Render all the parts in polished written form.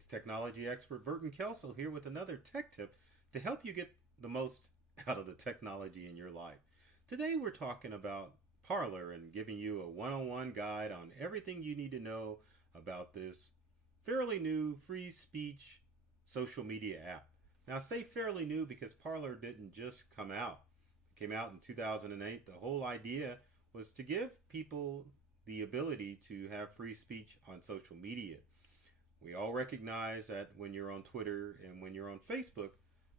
It's technology expert Burton Kelso here with another tech tip to help you get the most out of the technology in your life. Today we're talking about Parler and giving you a one-on-one guide on everything you need to know about this fairly new free speech social media app. Now I say fairly new because Parler didn't just come out. It came out in 2008. The whole idea was to give people the ability to have free speech on social media. We all recognize that when you're on Twitter and when you're on Facebook,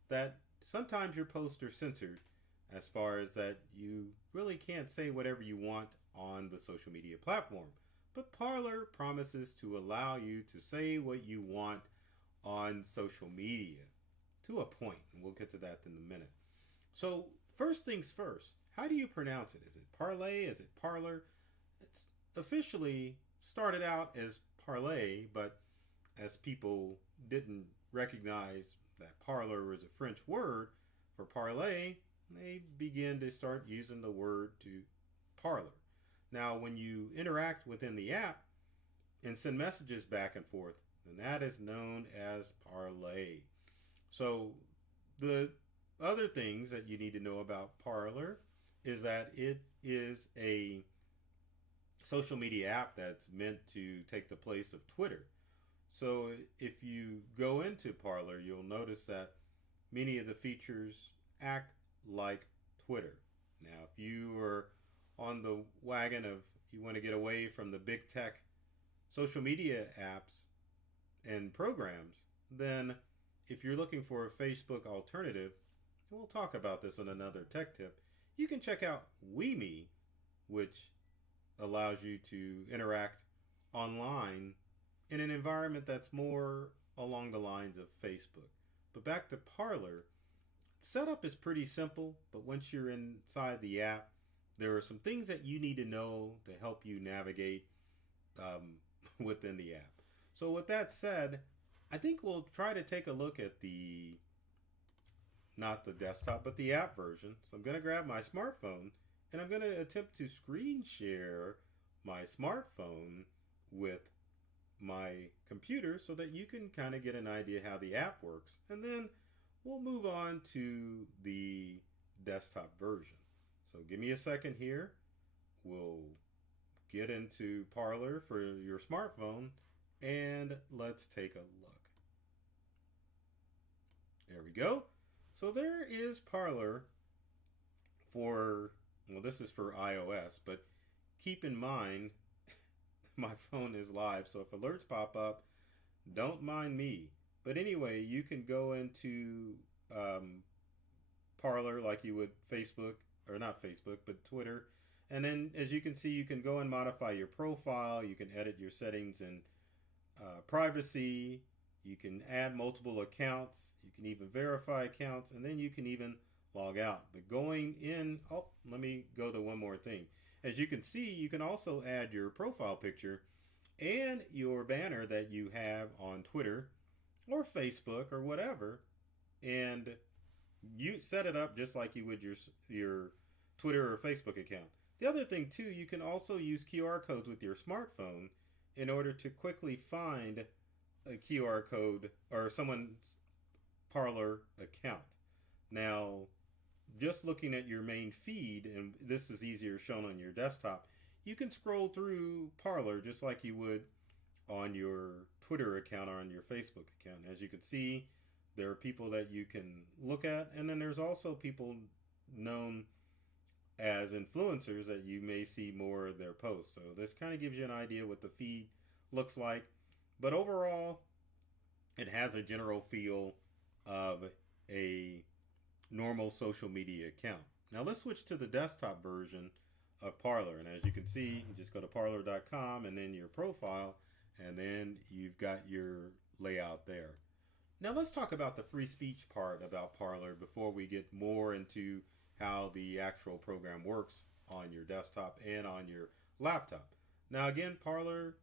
that sometimes your posts are censored as far as that you really can't say whatever you want on the social media platform. But Parler promises to allow you to say what you want on social media to a point, and we'll get to that in a minute. So first things first, how do you pronounce it? Is it Parler? Is it Parler? It's officially started out as Parler, but as people didn't recognize that parlor is a French word for parlay, they begin to start using the word to parlor. Now, when you interact within the app and send messages back and forth, then that is known as parlay. So the other things that you need to know about Parler is that it is a social media app that's meant to take the place of Twitter. So if you go into Parler, you'll notice that many of the features act like Twitter. Now, if you are on the wagon of you want to get away from the big tech social media apps and programs, then if you're looking for a Facebook alternative, and we'll talk about this in another tech tip, you can check out WeMe, which allows you to interact online in an environment that's more along the lines of Facebook. But back to Parler, setup is pretty simple, but once you're inside the app, there are some things that you need to know to help you navigate within the app. So with that said, I think we'll try to take a look at not the desktop, but the app version. So I'm going to grab my smartphone and I'm going to attempt to screen share my smartphone with my computer so that you can kind of get an idea how the app works. And then we'll move on to the desktop version. So give me a second here. We'll get into Parler for your smartphone and let's take a look. There we go. So there is Parler this is for iOS, but keep in mind my phone is live, so if alerts pop up, don't mind me. But anyway, you can go into Parler like you would Facebook, or not Facebook, but Twitter. And then as you can see, you can go and modify your profile. You can edit your settings in privacy. You can add multiple accounts. You can even verify accounts. And then you can even log out. But going in, let me go to one more thing. As you can see, you can also add your profile picture and your banner that you have on Twitter or Facebook or whatever, and you set it up just like you would your Twitter or Facebook account. The other thing too, you can also use QR codes with your smartphone in order to quickly find a QR code or someone's Parler account. Now, just looking at your main feed, and this is easier shown on your desktop, you can scroll through Parler just like you would on your Twitter account or on your Facebook account. As you can see, there are people that you can look at, and then there's also people known as influencers that you may see more of their posts. So this kind of gives you an idea what the feed looks like. But overall, it has a general feel of a normal social media account. Now let's switch to the desktop version of Parler. And as you can see, you just go to parler.com and then your profile, and then you've got your layout there. Now let's talk about the free speech part about Parler before we get more into how the actual program works on your desktop and on your laptop. Now again, Parler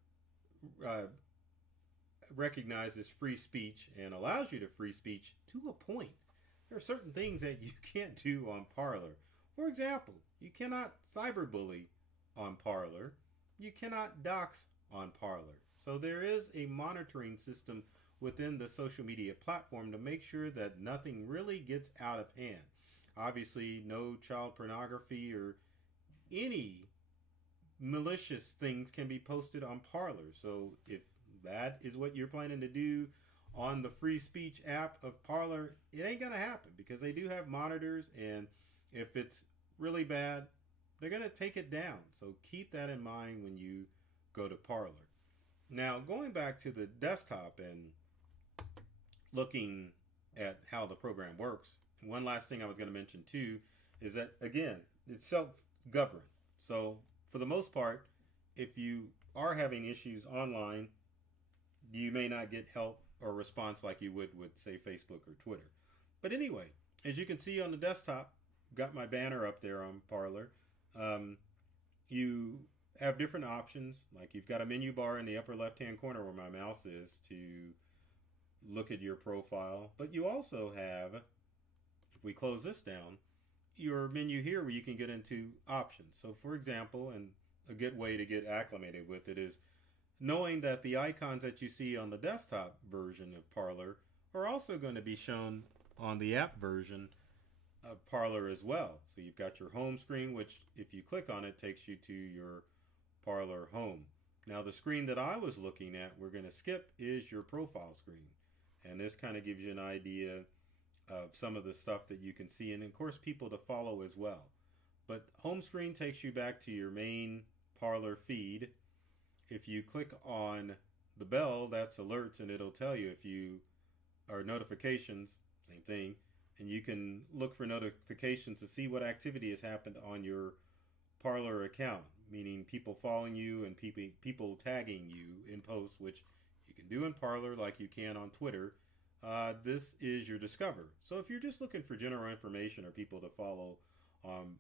recognizes free speech and allows you to free speech to a point. There are certain things that you can't do on Parler. For example, you cannot cyberbully on Parler. You cannot dox on Parler. So there is a monitoring system within the social media platform to make sure that nothing really gets out of hand. Obviously, no child pornography or any malicious things can be posted on Parler. So if that is what you're planning to do on the free speech app of Parler, it ain't going to happen because they do have monitors, and if it's really bad, they're going to take it down. So keep that in mind when you go to Parler. Now, going back to the desktop and looking at how the program works, one last thing I was going to mention too is that, again, it's self-governed. So for the most part, if you are having issues online, you may not get help or response like you would with, say, Facebook or Twitter. But anyway, as you can see on the desktop, got my banner up there on Parler. You have different options. Like you've got a menu bar in the upper left-hand corner where my mouse is to look at your profile. But you also have, if we close this down, your menu here where you can get into options. So for example, and a good way to get acclimated with it is knowing that the icons that you see on the desktop version of Parler are also going to be shown on the app version of Parler as well. So you've got your home screen, which if you click on it takes you to your Parler home. Now the screen that I was looking at, we're going to skip, is your profile screen. And this kind of gives you an idea of some of the stuff that you can see, and of course people to follow as well. But home screen takes you back to your main Parler feed. If you click on the bell, that's alerts, and it'll tell you if you are notifications, same thing, and you can look for notifications to see what activity has happened on your Parler account, meaning people following you and people tagging you in posts, which you can do in Parler like you can on Twitter. This is your Discover. So if you're just looking for general information or people to follow on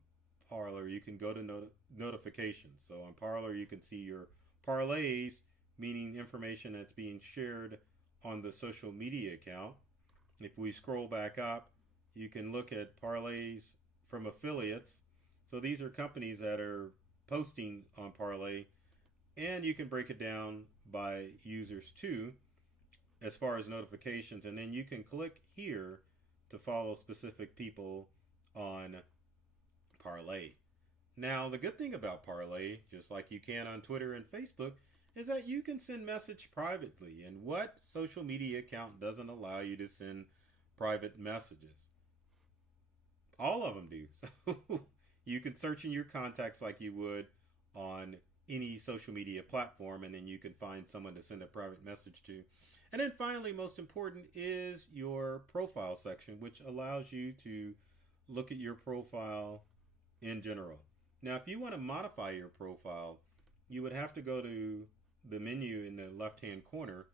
Parler, you can go to notifications. So on Parler, you can see your parlays, meaning information that's being shared on the social media account. If we scroll back up, you can look at parlays from affiliates. So these are companies that are posting on Parler, and you can break it down by users too, as far as notifications, and then you can click here to follow specific people on Parler. Now, the good thing about Parler, just like you can on Twitter and Facebook, is that you can send message privately. And what social media account doesn't allow you to send private messages? All of them do. So you can search in your contacts like you would on any social media platform, and then you can find someone to send a private message to. And then finally, most important is your profile section, which allows you to look at your profile in general. Now, if you want to modify your profile, you would have to go to the menu in the left-hand corner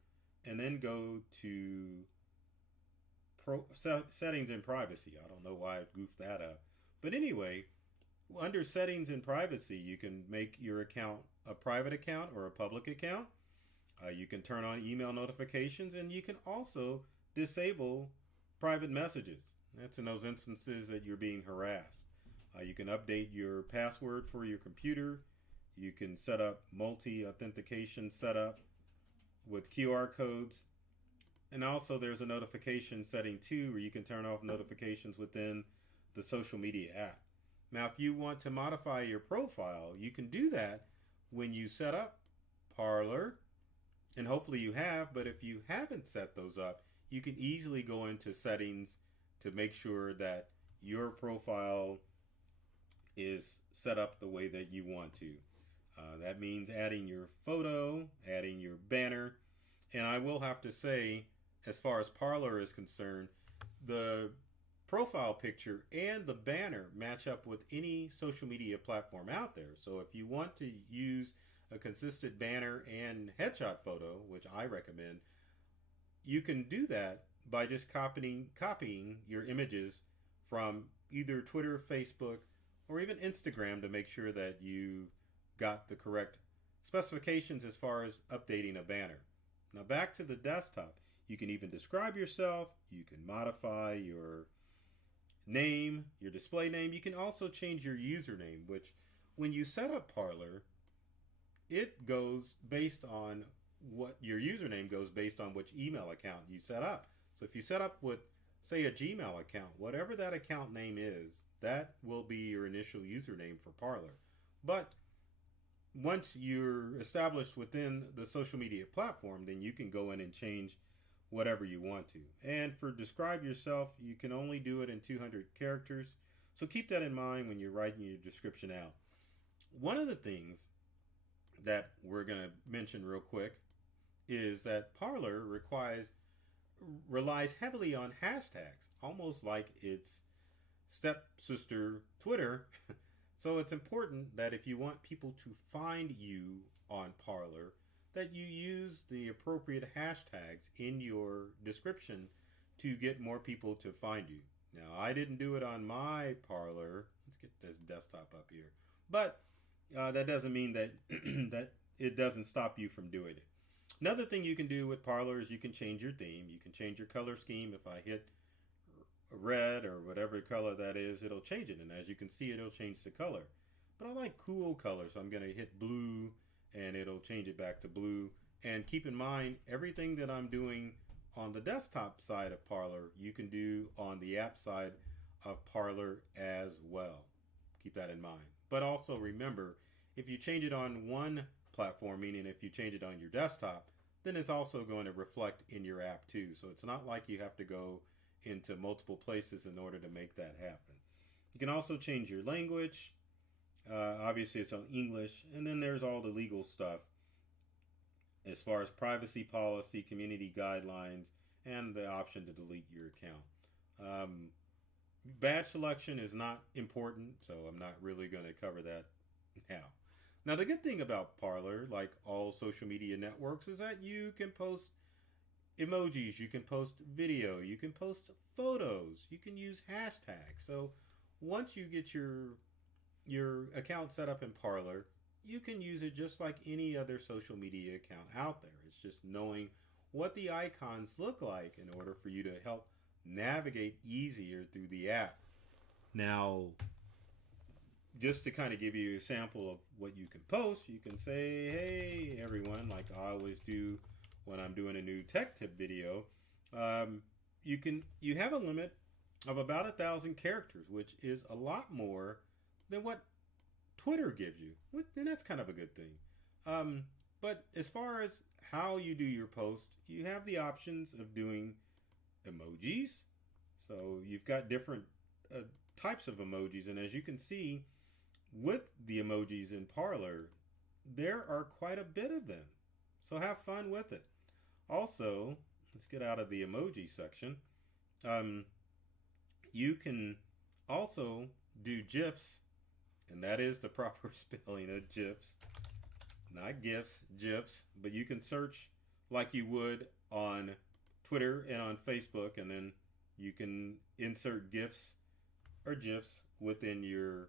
and then go to settings and privacy. I don't know why I goofed that up. But anyway, under settings and privacy, you can make your account a private account or a public account. You can turn on email notifications, and you can also disable private messages. That's in those instances that you're being harassed. You can update your password for your computer. You can set up multi-authentication setup with QR codes. And also there's a notification setting too, where you can turn off notifications within the social media app. Now, if you want to modify your profile, you can do that when you set up Parler, and hopefully you have, but if you haven't set those up, you can easily go into settings to make sure that your profile is set up the way that you want to. That means adding your photo, adding your banner, and I will have to say, as far as Parler is concerned, the profile picture and the banner match up with any social media platform out there. So if you want to use a consistent banner and headshot photo, which I recommend, you can do that by just copying your images from either Twitter, Facebook, or even Instagram to make sure that you got the correct specifications as far as updating a banner. Now back to the desktop, you can even describe yourself, you can modify your name, your display name. You can also change your username, which when you set up Parler, it goes based on what your username goes based on which email account you set up. So if you set up with, say, a Gmail account, whatever that account name is, that will be your initial username for Parler. But once you're established within the social media platform, then you can go in and change whatever you want to. And for describe yourself, you can only do it in 200 characters. So keep that in mind when you're writing your description out. One of the things that we're going to mention real quick is that Parler relies heavily on hashtags, almost like its stepsister Twitter. So it's important that if you want people to find you on Parler, that you use the appropriate hashtags in your description to get more people to find you. Now, I didn't do it on my Parler. Let's get this desktop up here. But that doesn't mean that that it doesn't stop you from doing it. Another thing you can do with Parler is you can change your theme. You can change your color scheme. If I hit red or whatever color that is, it'll change it. And as you can see, it'll change the color. But I like cool colors, so I'm going to hit blue and it'll change it back to blue. And keep in mind, everything that I'm doing on the desktop side of Parler, you can do on the app side of Parler as well. Keep that in mind. But also remember, if you change it on one platform, meaning if you change it on your desktop, then it's also going to reflect in your app too. So it's not like you have to go into multiple places in order to make that happen. You can also change your language. Obviously it's on English, and then there's all the legal stuff as far as privacy policy, community guidelines, and the option to delete your account. Badge selection is not important, so I'm not really going to cover that now. Now, the good thing about Parler, like all social media networks, is that you can post emojis, you can post video, you can post photos, you can use hashtags. So once you get your account set up in Parler, you can use it just like any other social media account out there. It's just knowing what the icons look like in order for you to help navigate easier through the app. Now, just to kind of give you a sample of what you can post, you can say, hey everyone, like I always do when I'm doing a new tech tip video. You have a limit of about 1,000 characters, which is a lot more than what Twitter gives you, and that's kind of a good thing. But as far as how you do your post, you have the options of doing emojis. So you've got different types of emojis, and as you can see with the emojis in Parler, there are quite a bit of them. So have fun with it. Also, let's get out of the emoji section. You can also do GIFs, and that is the proper spelling of GIFs. Not GIFs, GIFs, but you can search like you would on Twitter and on Facebook, and then you can insert GIFs or GIFs within your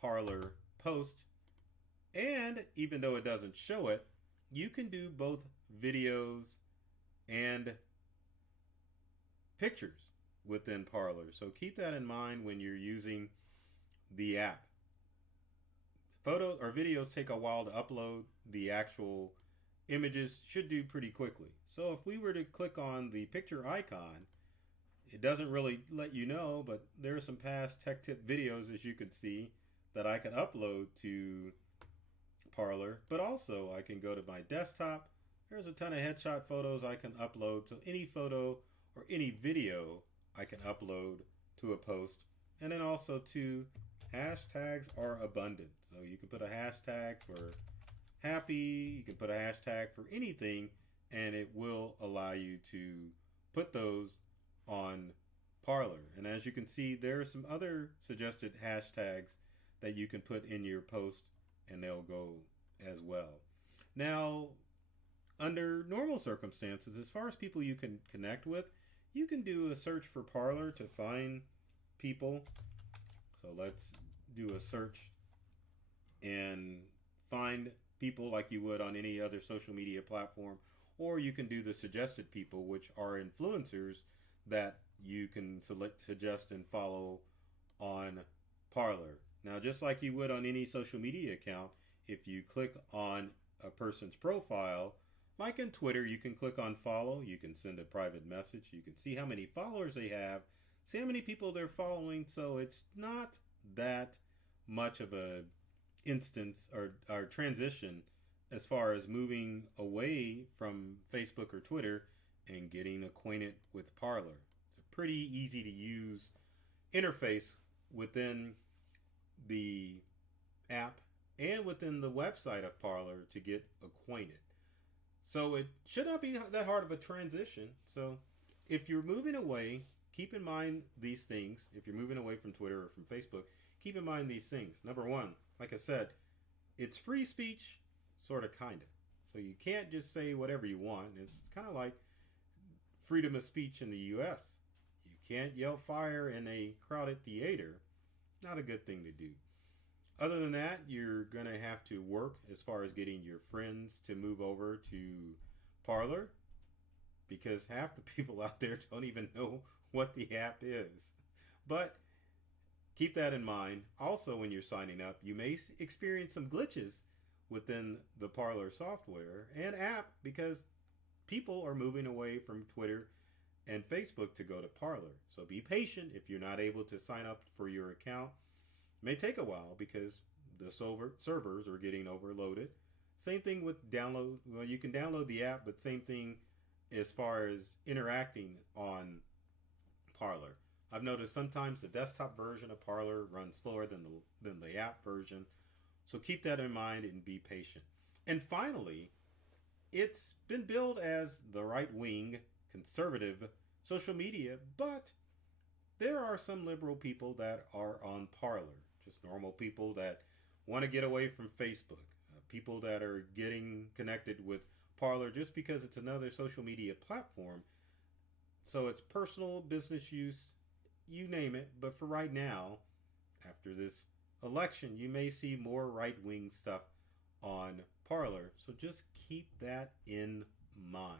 Parler post. And even though it doesn't show it, you can do both videos and pictures within Parler. So keep that in mind when you're using the app. Photos or videos take a while to upload. The actual images should do pretty quickly. So if we were to click on the picture icon, it doesn't really let you know, but there are some past tech tip videos, as you can see, that I can upload to Parler. But also I can go to my desktop. There's a ton of headshot photos I can upload. So any photo or any video I can upload to a post. And then also too, hashtags are abundant. So you can put a hashtag for happy, you can put a hashtag for anything, and it will allow you to put those on Parler. And as you can see, there are some other suggested hashtags that you can put in your post, and they'll go as well. Now, under normal circumstances, as far as people you can connect with, you can do a search for Parler to find people. So let's do a search and find people like you would on any other social media platform, or you can do the suggested people, which are influencers that you can suggest and follow on Parler. Now, just like you would on any social media account, if you click on a person's profile, Like in Twitter, you can click on follow, you can send a private message, you can see how many followers they have, see how many people they're following, so it's not that much of a instance or transition as far as moving away from Facebook or Twitter and getting acquainted with Parler. It's a pretty easy to use interface within the app and within the website of Parler to get acquainted. So it should not be that hard of a transition. So if you're moving away, keep in mind these things. If you're moving away from Twitter or from Facebook, keep in mind these things. Number one, like I said, it's free speech, sort of, kind of. So you can't just say whatever you want. It's kind of like freedom of speech in the U.S. You can't yell fire in a crowded theater. Not a good thing to do. Other than that, you're going to have to work as far as getting your friends to move over to Parler, because half the people out there don't even know what the app is. But keep that in mind. Also, when you're signing up, you may experience some glitches within the Parler software and app because people are moving away from Twitter and Facebook to go to Parler. So be patient if you're not able to sign up for your account. It may take a while because the servers are getting overloaded. Same thing with download. Well, you can download the app, but same thing as far as interacting on Parler. I've noticed sometimes the desktop version of Parler runs slower than the app version. So keep that in mind and be patient. And finally, it's been billed as the right-wing conservative social media, but there are some liberal people that are on Parler. Just normal people that want to get away from Facebook. People that are getting connected with Parler just because it's another social media platform. So it's personal, business use, you name it. But for right now, after this election, you may see more right-wing stuff on Parler. So just keep that in mind.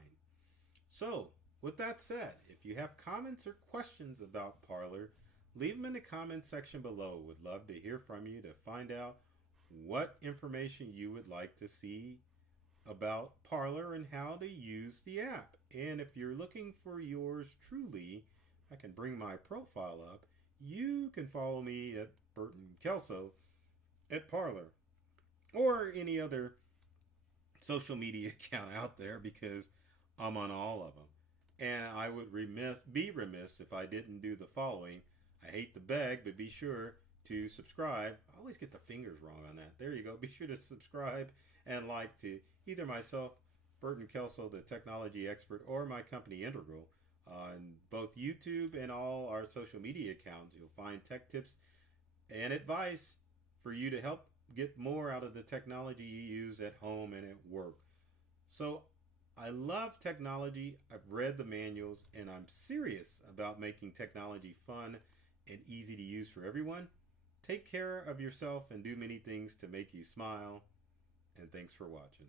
So with that said, if you have comments or questions about Parler, leave them in the comment section below. Would love to hear from you to find out what information you would like to see about Parler and how to use the app. And if you're looking for yours truly, I can bring my profile up. You can follow me at Burton Kelso at Parler or any other social media account out there because I'm on all of them. And I would be remiss if I didn't do the following. I hate to beg, but be sure to subscribe. I always get the fingers wrong on that. There you go. Be sure to subscribe and like to either myself, Burton Kelso, the technology expert, or my company Integral on both YouTube and all our social media accounts. You'll find tech tips and advice for you to help get more out of the technology you use at home and at work. So I love technology. I've read the manuals and I'm serious about making technology fun and easy to use for everyone. Take care of yourself and do many things to make you smile. And thanks for watching.